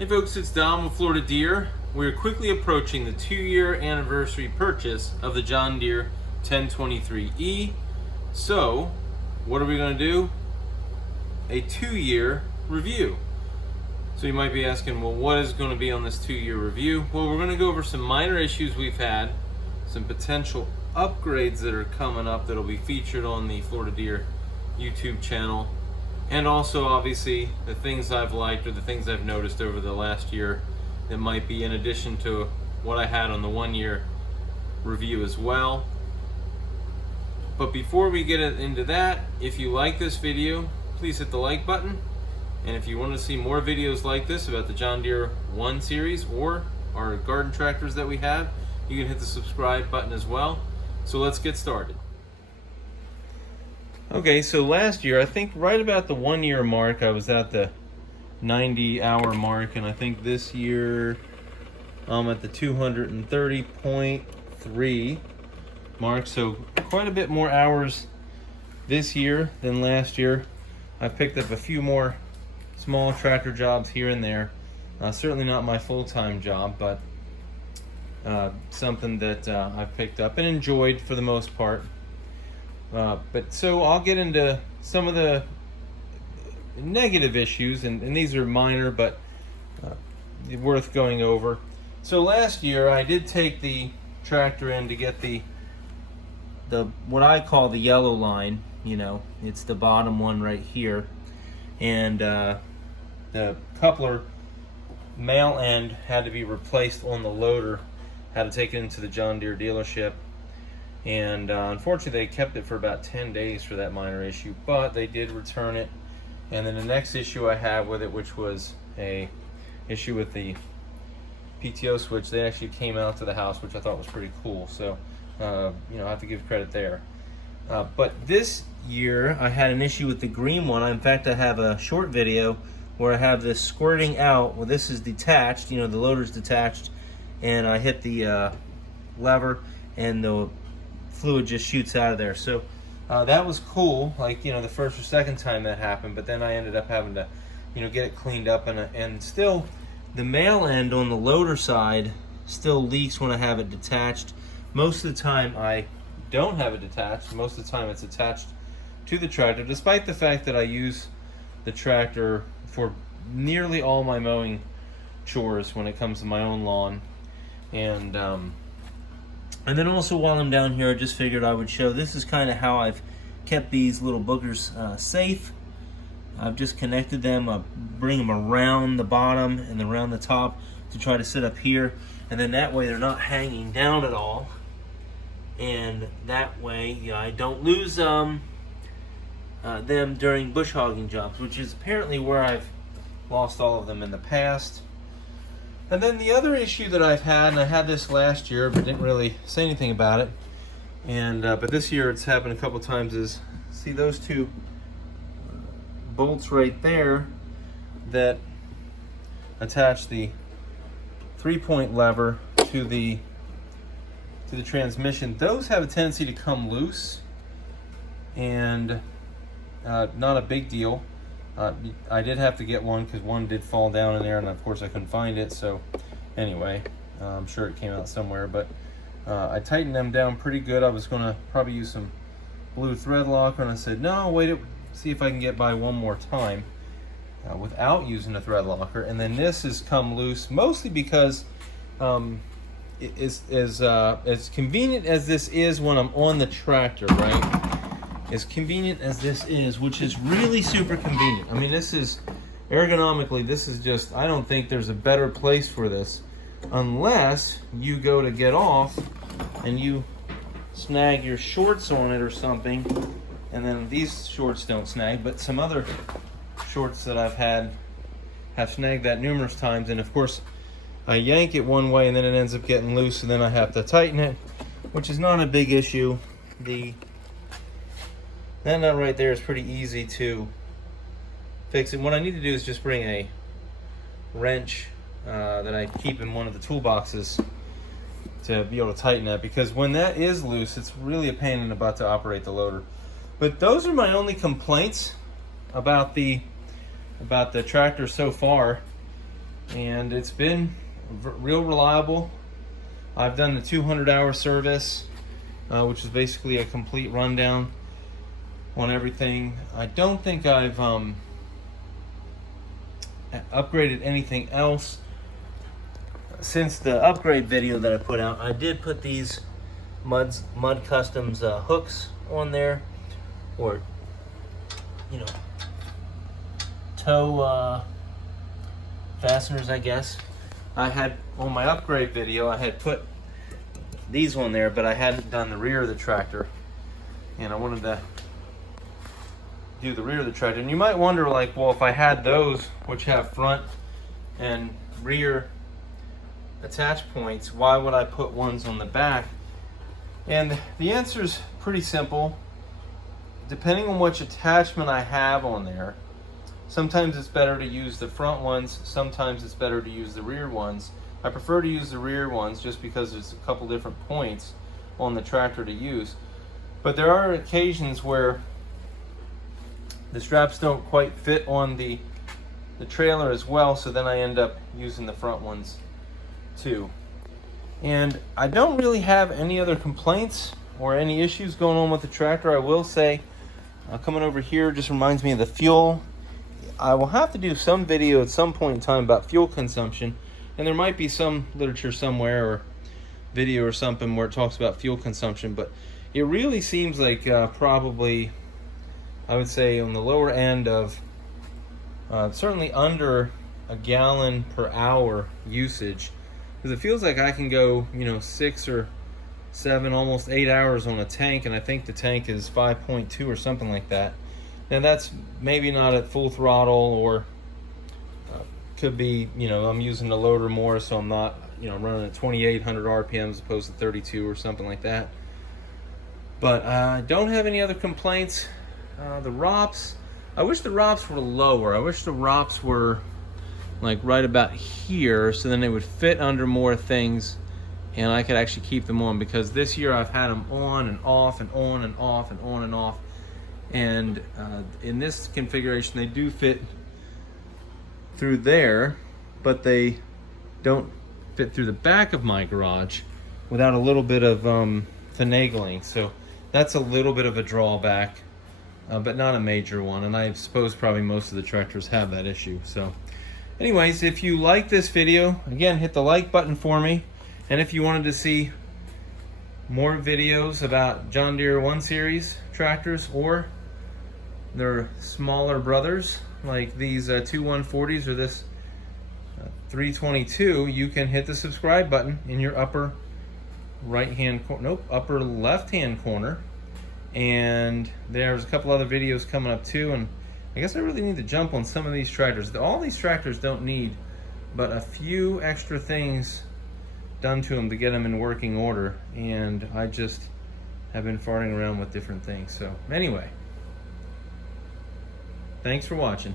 Hey folks, it's Dom with Florida Deere. We're quickly approaching the 2-year anniversary purchase of the John Deere 1023E. So, what are we going to do? A 2-year review. So you might be asking, well, what is going to be on this 2-year review? Well, we're going to go over some minor issues we've had, some potential upgrades that are coming up that'll be featured on the Florida Deere YouTube channel, and also obviously the things I've liked or the things I've noticed over the last year that might be in addition to what I had on the 1-year review as well. But before we get into that, if you like this video, please hit the like button. And if you want to see more videos like this about the John Deere 1 series or our garden tractors that we have, you can hit the subscribe button as well. So let's get started. Okay, so last year, I think right about the 1-year mark, I was at the 90-hour mark, and I think this year I'm at the 230.3 mark, so quite a bit more hours this year than last year. I picked up a few more small tractor jobs here and there. Certainly not my full-time job, but something that I've picked up and enjoyed for the most part. But so I'll get into some of the negative issues, and these are minor but worth going over. So last year I did take the tractor in to get the what I call the yellow line. You know, it's the bottom one right here, and the coupler male end had to be replaced on the loader. Had to take it into the John Deere dealership. And unfortunately, they kept it for about 10 days for that minor issue, but they did return it. And then the next issue I have with it, which was a issue with the Pto Switch, they actually came out to the house, which I thought was pretty cool. So, I have to give credit there. But this year, I had an issue with the green one. In fact, I have a short video where I have this squirting out. Well, this is detached. The loader's detached, and I hit the lever, and the fluid just shoots out of there. So that was cool, like the first or second time that happened, but then I ended up having to get it cleaned up, and still the male end on the loader side still leaks when I have it detached. Most of the time I don't have it detached. Most of the time it's attached to the tractor, despite the fact that I use the tractor for nearly all my mowing chores when it comes to my own lawn. And then also while I'm down here, I just figured I would show, this is kind of how I've kept these little boogers safe. I've just connected them, I bring them around the bottom and around the top to try to sit up here, and then that way they're not hanging down at all. And that way I don't lose them during bush hogging jobs, which is apparently where I've lost all of them in the past. And then the other issue that I've had, and I had this last year but didn't really say anything about it, and but this year it's happened a couple times, is see those two bolts right there that attach the 3-point lever to the transmission. Those have a tendency to come loose, and not a big deal. I did have to get one because one did fall down in there, and of course I couldn't find it. So anyway, I'm sure it came out somewhere, but I tightened them down pretty good. I was going to probably use some blue thread locker, and I said, no, wait, see if I can get by one more time without using a thread locker. And then this has come loose, mostly because as convenient as this is when I'm on the tractor, right? As convenient as this is, which is really super convenient. I mean, this is ergonomically, this is just, I don't think there's a better place for this, unless you go to get off and you snag your shorts on it or something, and then these shorts don't snag, but some other shorts that I've had have snagged that numerous times. And of course I yank it one way and then it ends up getting loose, and then I have to tighten it, which is not a big issue. That nut right there is pretty easy to fix. And what I need to do is just bring a wrench that I keep in one of the toolboxes to be able to tighten that, because when that is loose, it's really a pain in the butt to operate the loader. But those are my only complaints about the tractor so far. and it's been real reliable. I've done the 200-hour service, which is basically a complete rundown on everything. I don't think I've upgraded anything else since the upgrade video that I put out. I did put these Mud Customs hooks on there, or toe fasteners, I guess. I had, on my upgrade video, I had put these on there, but I hadn't done the rear of the tractor, and I wanted to do the rear of the tractor. And you might wonder, like, well, if I had those, which have front and rear attach points, why would I put ones on the back? And the answer is pretty simple. Depending on which attachment I have on there, sometimes it's better to use the front ones, sometimes it's better to use the rear ones. I prefer to use the rear ones just because there's a couple different points on the tractor to use. But there are occasions where the straps don't quite fit on the trailer as well, so then I end up using the front ones too. And I don't really have any other complaints or any issues going on with the tractor. I will say, coming over here just reminds me of the fuel. I will have to do some video at some point in time about fuel consumption, and there might be some literature somewhere or video or something where it talks about fuel consumption, but it really seems like probably, I would say, on the lower end of certainly under a gallon per hour usage, because it feels like I can go 6 or 7, almost 8 hours on a tank, and I think the tank is 5.2 or something like that. Now that's maybe not at full throttle, or could be, I'm using the loader more, so I'm not, running at 2,800 RPM as opposed to 32 or something like that. But I don't have any other complaints. The ROPS, I wish the ROPS were lower. I wish the ROPS were like right about here, so then they would fit under more things and I could actually keep them on, because this year I've had them on and off and on and off and on and off. And in this configuration they do fit through there, but they don't fit through the back of my garage without a little bit of finagling. So that's a little bit of a drawback, but not a major one. And I suppose probably most of the tractors have that issue. So anyways, if you like this video, again, hit the like button for me. And if you wanted to see more videos about John Deere 1 Series tractors or their smaller brothers, like these 2140s or this 322, you can hit the subscribe button in your upper upper left hand corner. And there's a couple other videos coming up too, and I guess I really need to jump on some of these tractors. All these tractors don't need but a few extra things done to them to get them in working order, and I just have been farting around with different things. So anyway, thanks for watching.